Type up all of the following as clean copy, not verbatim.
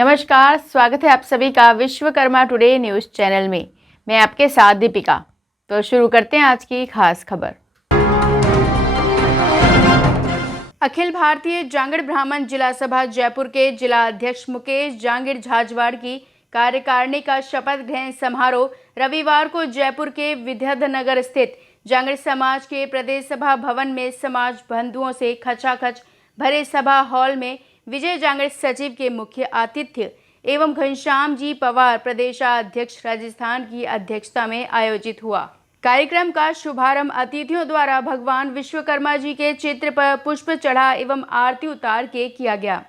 नमस्कार, स्वागत है आप सभी का विश्वकर्मा टुडे न्यूज़ चैनल में। मैं आपके साथ दीपिका। तो शुरू करते हैं आज की खास खबर। अखिल भारतीय जांगड़ ब्राह्मण जिला सभा जयपुर के जिला अध्यक्ष मुकेश जांगिड़ झाजवाड़ की कार्यकारिणी का शपथ ग्रहण समारोह रविवार को जयपुर के विद्याधरनगर स्थित जांगड़ समाज के प्रदेश सभा भवन में समाज बंधुओं से खचाखच भरे सभा हॉल में विजय जांगड़ सचिव के मुख्य आतिथ्य एवं घनश्याम जी पवार प्रदेशाध्यक्ष राजस्थान की अध्यक्षता में आयोजित हुआ। कार्यक्रम का शुभारंभ अतिथियों द्वारा भगवान विश्वकर्मा जी के चित्र पर पुष्प चढ़ा एवं आरती उतार के किया गया।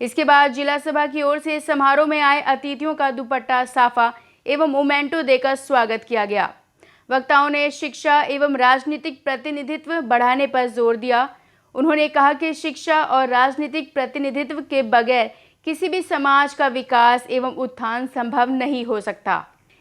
इसके बाद जिला सभा की ओर से समारोह में आए अतिथियों का दुपट्टा, साफा एवं मोमेंटो देकर स्वागत किया गया। वक्ताओं ने शिक्षा एवं राजनीतिक प्रतिनिधित्व बढ़ाने पर जोर दिया। उन्होंने कहा कि शिक्षा और राजनीतिक प्रतिनिधित्व के बगैर किसी भी समाज का विकास एवं उत्थान संभव नहीं हो सकता।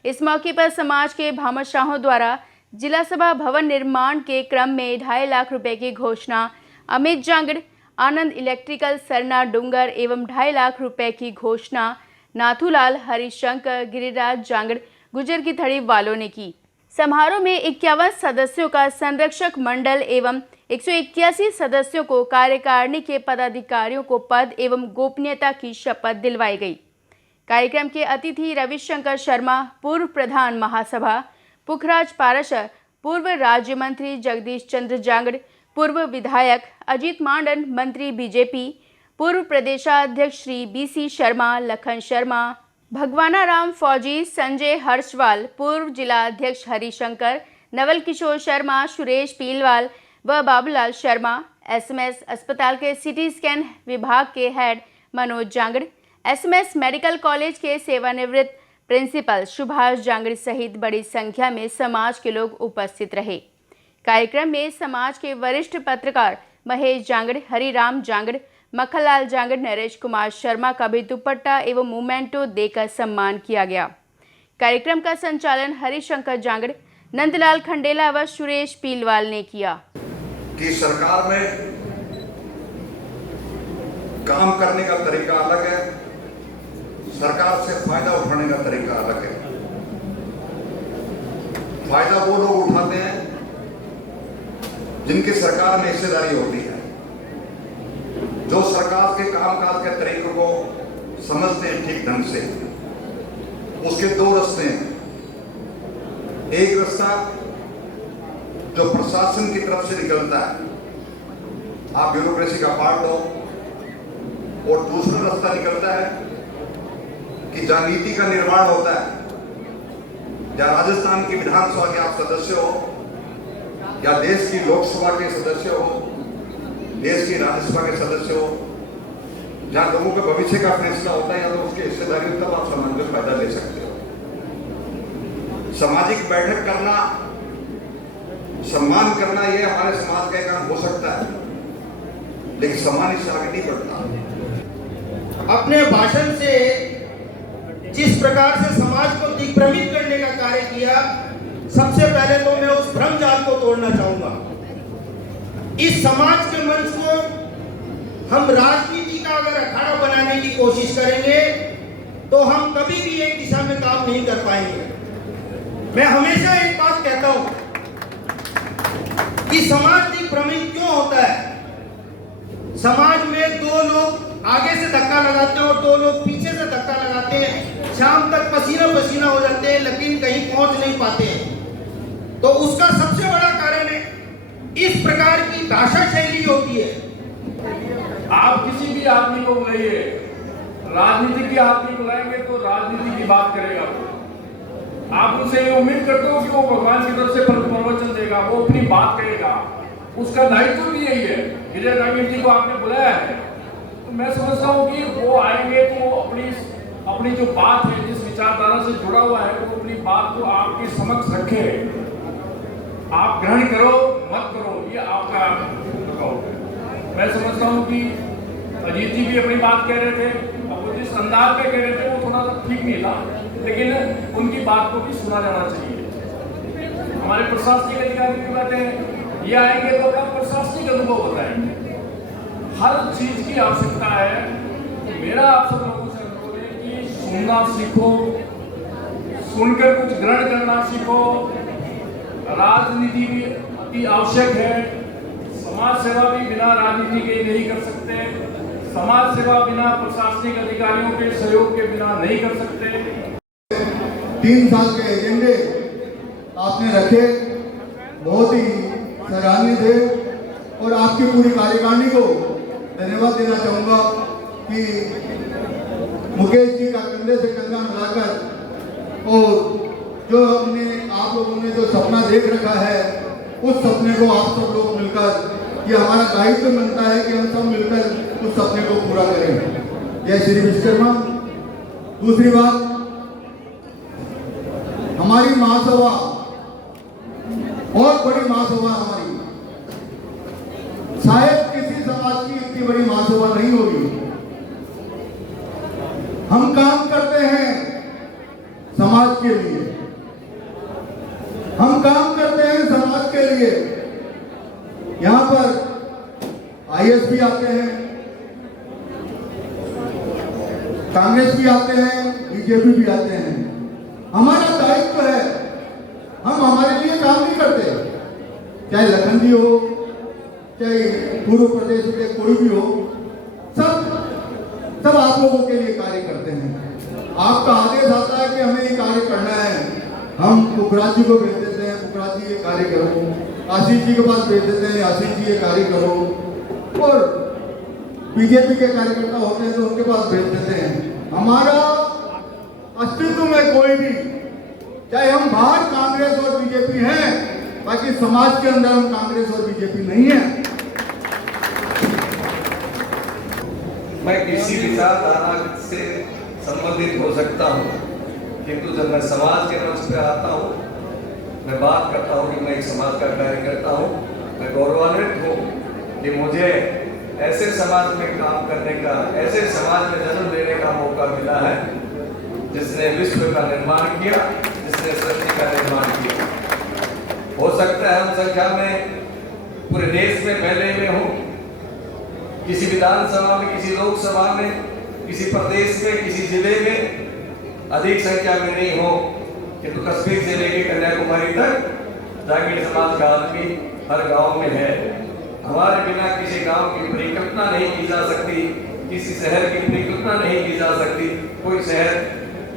इस मौके पर समाज के भामाशाहों द्वारा जिला सभा भवन निर्माण के क्रम में 2.5 लाख रुपए की घोषणा, अमित जांगड़, आनंद इलेक्ट्रिकल, सरना डूंगर एवं 2.5 लाख रुपए की घोषणा नाथूलाल, हरिशंकर, गिरिराज जांगड़, गुजर की थड़ी वालों ने की। समारोह में 51 सदस्यों का संरक्षक मंडल एवं 181 सदस्यों को कार्यकारिणी के पदाधिकारियों को पद एवं गोपनीयता की शपथ दिलवाई गई। कार्यक्रम के अतिथि रविशंकर शर्मा, पूर्व प्रधान महासभा, पुखराज पाराशर, पूर्व राज्य मंत्री जगदीश चंद्र जांगड़, पूर्व विधायक अजीत मांडन, मंत्री बीजेपी, पूर्व प्रदेशाध्यक्ष श्री BC शर्मा, लखन शर्मा, भगवाना राम फौजी, संजय हर्षवाल, पूर्व जिला अध्यक्ष हरिशंकर, नवल किशोर शर्मा, सुरेश पीलवाल व बाबूलाल शर्मा, SMS अस्पताल के CT स्कैन विभाग के head Manoj Jangad, SMS medical college के सेवानिवृत्त प्रिंसिपल सुभाष जांगड़ सहित बड़ी संख्या में समाज के लोग उपस्थित रहे। कार्यक्रम में समाज के वरिष्ठ पत्रकार महेश जांगड़, हरिराम जांगड़, मक्खनलाल जांगड़, नरेश कुमार शर्मा का भी दुपट्टा एवं मोमेंटो देकर सम्मान किया गया। कार्यक्रम का संचालन हरिशंकर जांगड़, नंदलाल खंडेला व सुरेश पीलवाल ने किया। कि सरकार में काम करने का तरीका अलग है, सरकार से फायदा उठाने का तरीका अलग है। फायदा वो लोग उठाते हैं जिनकी सरकार में हिस्सेदारी होती है, जो सरकार के कामकाज के तरीकों को समझते हैं ठीक ढंग से। उसके दो रास्ते हैं। एक रास्ता जो प्रशासन की तरफ से निकलता है, आप ब्यूरोक्रेसी का पार्ट हो, और दूसरा रास्ता निकलता है कि जहां नीति का निर्माण होता है, या राजस्थान की विधानसभा के आप सदस्य हो, या देश की लोकसभा के सदस्य हो, देश की राज्यसभा के सदस्य हो, जहां लोगों के भविष्य का फैसला होता है, या तो उसकी हिस्सेदारी, तब आप समाज में फायदा ले सकते हो। सामाजिक बैठक करना, सम्मान करना, ये हमारे समाज का काम हो सकता है, लेकिन सम्मान इससे आगे नहीं बढ़ता। अपने भाषण से जिस प्रकार से समाज को दिग्भ्रमित करने का कार्य किया, सबसे पहले तो मैं उस भ्रमजाल को तोड़ना चाहूंगा। इस समाज के मंच को हम राजनीति का अगर अखाड़ा बनाने की कोशिश करेंगे तो हम कभी भी एक दिशा में काम नहीं कर पाएंगे। मैं हमेशा एक बात कहता हूं कि समाज दिग्भ्रमित क्यों होता है। समाज में दो लोग आगे से धक्का लगाते हैं और दो लोग पीछे से धक्का लगाते हैं, शाम तक पसीना पसीना हो जाते हैं, लेकिन कहीं पहुंच नहीं पाते हैं। तो उसका सबसे बड़ा कारण है इस प्रकार की भाषा शैली होती है। आप किसी भी आदमी को बुलाइए, राजनीति के आदमी बुलाएंगे तो राजनीति की बात करेगा। आप उनसे ये उम्मीद करते हो कि वो भगवान की तरफ से प्रवचन देगा, वो अपनी बात कहेगा। उसका दायित्व भी यही है। विजय जांगड़ जी को आपने बुलाया है, तो मैं समझता हूँ कि वो आएंगे तो अपनी जो बात है, जिस विचारधारा से जुड़ा हुआ है, वो अपनी बात को आपके समक्ष रखे। आप ग्रहण करो मत करो, ये आपका मैं समझता हूँ कि अजीत जी भी अपनी बात कह रहे थे, अब वो जिस अंदाज में कह रहे थे वो थोड़ा सा ठीक नहीं था, लेकिन उनकी बात को भी सुना जाना चाहिए। हमारे प्रशासनिक अधिकारी भी कहते हैं ये आएंगे तो अपना प्रशासनिक अनुभव बताएंगे। हर चीज की आवश्यकता है। मेरा आप सब लोगों से अनुरोध है सुनना सीखो, सुनकर कुछ ग्रहण करना सीखो। राजनीति भी अति आवश्यक है। समाज सेवा भी बिना राजनीति के नहीं कर सकते। समाज सेवा बिना प्रशासनिक अधिकारियों के सहयोग के बिना नहीं कर सकते। 3 साल के एजेंडे आपने रखे, बहुत ही सराहनीय थे और आपकी पूरी कार्यकारिणी को धन्यवाद देना चाहूँगा कि मुकेश जी का कंधे से कंधा मिलाकर और जो हमने आप लोगों ने जो सपना देख रखा है उस सपने को आप सब लोग मिलकर, ये हमारा दायित्व बनता है कि हम सब मिलकर उस सपने को पूरा करें। जय श्री विश्वकर्मा। दूसरी बात, हमारी महासभा बहुत बड़ी महासभा हमारी, शायद किसी समाज की इतनी बड़ी महासभा नहीं होगी। हम काम करते हैं समाज के लिए, हम काम करते हैं समाज के लिए। यहां पर आईएएस भी आते हैं, कांग्रेस भी आते हैं, बीजेपी भी आते हैं। हमारा दायित्व है, हम हमारे लिए काम नहीं करते, चाहे लखन जी हो, चाहे पूर्व प्रदेश के कोई भी हो, सब आप लोगों के लिए कार्य करते हैं। आपका आदेश आता है कि हमें ये कार्य करना है, हम पुखराज जी को भेज देते हैं, पुखराज जी ये कार्य करो। आशीष जी के पास भेज देते हैं, आशीष जी ये कार्य करो। और बीजेपी के कार्यकर्ता होते हैं तो उनके पास भेज देते हैं। हमारा अस्तित्व में कोई भी, चाहे हम बाहर कांग्रेस और बीजेपी हैं, बाकी समाज के अंदर हम कांग्रेस और बीजेपी नहीं है। मैं किसी विचारधारा से संबंधित हो सकता हूँ, किंतु जब मैं समाज के मंच पे आता हूँ, मैं बात करता हूँ कि मैं एक समाज का कार्य करता हूँ, मैं गौरवान्वित हूँ कि मुझे ऐसे समाज में काम करने का, ऐसे समाज में जन्म लेने का मौका मिला है जिसने विश्व का निर्माण किया, जिसने सृष्टि का निर्माण किया। हो सकता है हम संख्या में पूरे देश में फैले हुए हों, किसी विधानसभा में, किसी लोकसभा में, किसी प्रदेश में, किसी जिले में अधिक संख्या में नहीं हो, किंतु कश्मीर से लेकर कन्याकुमारी तक जागीर समाज का आदमी हर गांव में है। हमारे बिना किसी गांव की परिकल्पना नहीं की जा सकती, किसी शहर की परिकल्पना नहीं की जा सकती, कोई शहर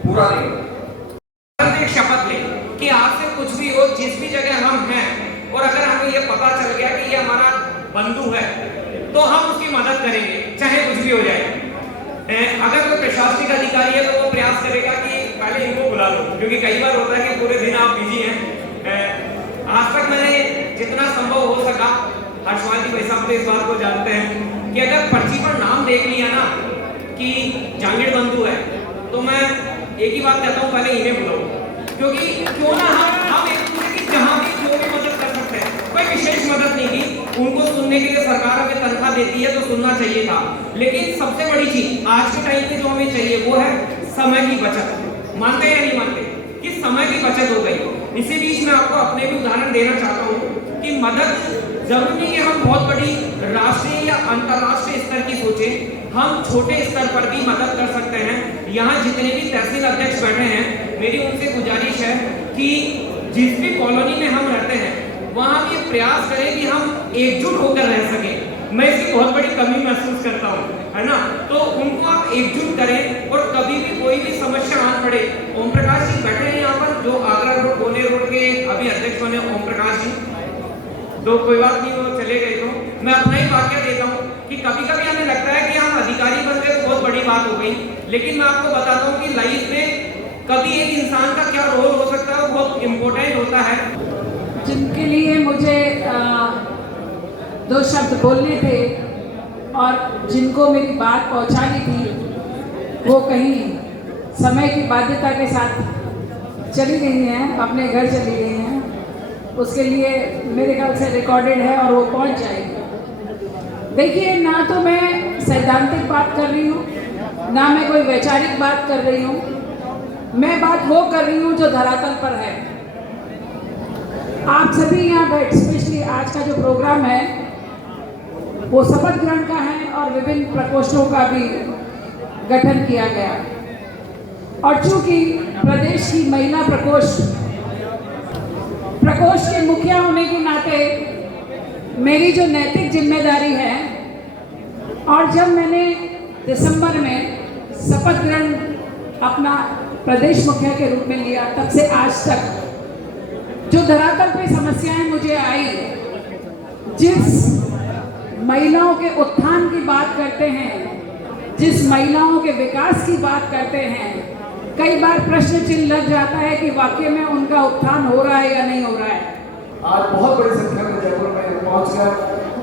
पूरा नहीं होता। एक शपथ लें कि आज से कुछ भी हो, जिस भी जगह हम हैं, और अगर हमें ये पता चल गया कि ये हमारा बंधु है तो हम उसकी मदद करेंगे, चाहे कुछ भी हो जाए। अगर कोई प्रशासनिक अधिकारी है तो वो प्रयास करेगा कि पहले इनको बुला लो, क्योंकि कई बार होता है कि पूरे दिन आप बिजी हैं। आज तक मैंने जितना संभव हो सका, हर्षवाल जी भाई साहब तो इस बात को जानते हैं कि अगर पर्ची पर नाम देख लिया ना कि जांगीड़ बंधु है, तो मैं एक ही बात कहता हूँ, पहले इन्हें बुलाओ, क्योंकि क्यों ना हम एक दूसरे की जहाँ भी जो भी मदद कर सकते हैं, कोई विशेष मदद नहीं की। उनको सुनने के लिए सरकार हमें तनख्वाह देती है तो सुनना चाहिए था, लेकिन सबसे बड़ी चीज आज के टाइम पे जो हमें चाहिए वो है समय की बचत। मानते हैं या नहीं मानते कि समय की बचत हो गई। इसी बीच में आपको अपने भी उदाहरण देना चाहता हूँ कि मदद जरूरी नहीं कि हम बहुत बड़ी राष्ट्रीय या अंतर्राष्ट्रीय स्तर की सोचें, हम छोटे स्तर पर भी मदद कर सकते हैं। यहाँ जितने भी तहसील अध्यक्ष बैठे हैं, मेरी उनसे गुजारिश है कि जिस भी कॉलोनी में हम रहते हैं वहाँ भी प्रयास करें कि हम एकजुट होकर रह सकें। मैं इसकी बहुत बड़ी कमी महसूस करता हूँ, है ना, तो उनको आप एकजुट करें और कभी भी कोई भी समस्या आ पड़े। ओम प्रकाश जी बैठे हैं यहाँ पर, जो आगरा रोड कोने रोड के अभी अध्यक्ष बने ओम प्रकाश जी, तो कोई बात नहीं, वो चले गए। तो मैं अपना ही वाक्य देता हूँ कि कभी कभी हमें लगता है कि हम अधिकारी बन गए तो बहुत बड़ी बात हो गई, लेकिन मैं आपको बताता हूँ कि लाइफ में कभी एक इंसान का क्या रोल हो सकता है, बहुत इम्पोर्टेंट होता है। जिनके लिए मुझे 2 शब्द बोलने थे और जिनको मेरी बात पहुंचानी थी, वो कहीं समय की बाध्यता के साथ चली गई हैं, अपने घर चली गई हैं। उसके लिए मेरे ख्याल से रिकॉर्डेड है और वो पहुंच जाएगी। देखिए, ना तो मैं सैद्धांतिक बात कर रही हूँ, ना मैं कोई वैचारिक बात कर रही हूँ, मैं बात वो कर रही हूँ जो धरातल पर है। आप सभी यहाँ बैठ, स्पेशली आज का जो प्रोग्राम है वो शपथ ग्रहण का है और विभिन्न प्रकोष्ठों का भी गठन किया गया। और चूंकि प्रदेश की महिला प्रकोष्ठ के मुखिया होने के नाते मेरी जो नैतिक जिम्मेदारी है, और जब मैंने दिसंबर में शपथ ग्रहण अपना प्रदेश मुखिया के रूप में लिया, तब से आज तक जो धरातल पे समस्याएं मुझे आई, जिस महिलाओं के उत्थान की बात करते हैं, जिस महिलाओं के विकास की बात करते हैं, कई बार प्रश्न चिन्ह लग जाता है कि वाकई में उनका उत्थान हो रहा है या नहीं हो रहा है। आज बहुत बड़ी संख्या में जयपुर में पहुंच गया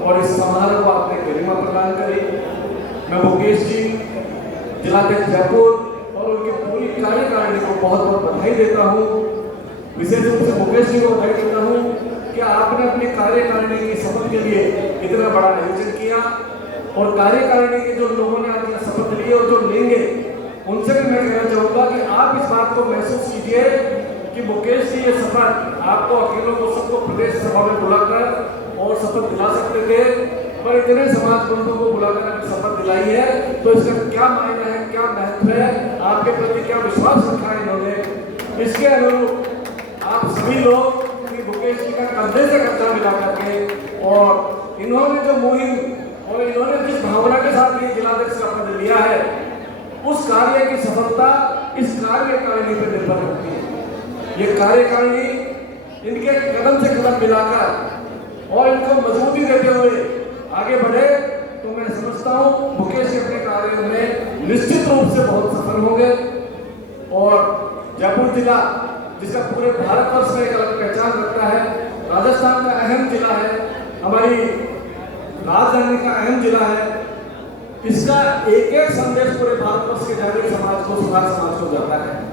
और इस समारोह को आपने गरिमा प्रदान करी। मैं मुकेश जी, जिलाध्यक्ष जयपुर और उनकी पूरी कार्यकारिणी को बहुत बहुत बधाई देता हूँ। विशेष रूप से मुकेश जी को बधाई देता हूँ कि आपने अपनी कार्यकारिणी की शपथ के लिए इतना बड़ा आयोजन किया, और कार्यकारिणी के जो लोगों ने आज शपथ ली और जो लेंगे उनसे भी मैं कहना चाहूँगा कि आप इस बात को महसूस कीजिए कि मुकेश जी ये शपथ आपको अकेलों को सबको प्रदेश सभा में बुलाकर और शपथ दिला सकते थे, पर इतने समाज बंधुओं को बुलाकर अगर शपथ दिलाई है तो इसका क्या मायना है, क्या महत्व है, आपके प्रति क्या विश्वास रखा है इन्होंने। इसके अनुरूप आप सभी लोग मुकेश जी का कंधे से कंधा मिला करके, और इन्होंने जो मुहिम और इन्होंने जिस भावना के साथ ये जिलाध्यक्ष का पद लिया है, उस कार्य की सफलता इस कार्यकारिणी पर निर्भर करती है। ये कार्यकारिणी इनके कदम से कदम मिलाकर और इनको मजबूती देते हुए आगे बढ़े तो मैं समझता हूँ मुकेश जी अपने कार्य में निश्चित रूप से बहुत सफल होंगे। और जयपुर जिला, जिसका पूरे भारतवर्ष में एक अलग पहचान रखता है, राजस्थान का अहम जिला है, हमारी राजधानी का अहम जिला है, इसका एक एक संदेश पूरे भारतवर्ष के जागरूक समाज को, समाज को जाता है।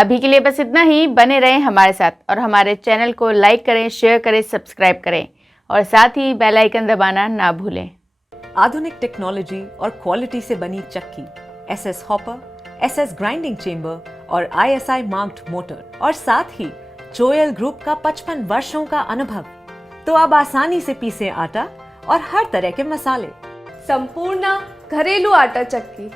अभी के लिए बस इतना ही। बने रहें हमारे साथ और हमारे चैनल को लाइक करें, शेयर करें, सब्सक्राइब करें और साथ ही बेल आइकन दबाना ना भूलें। आधुनिक टेक्नोलॉजी और क्वालिटी से बनी चक्की, SS hopper, SS grinding chamber और ISI मार्क्ड मोटर और साथ ही जोयल ग्रुप का 55 वर्षों का अनुभव, तो अब आसानी से पीसे आटा और हर तरह के मसाले। संपूर्ण घरेलू आटा चक्की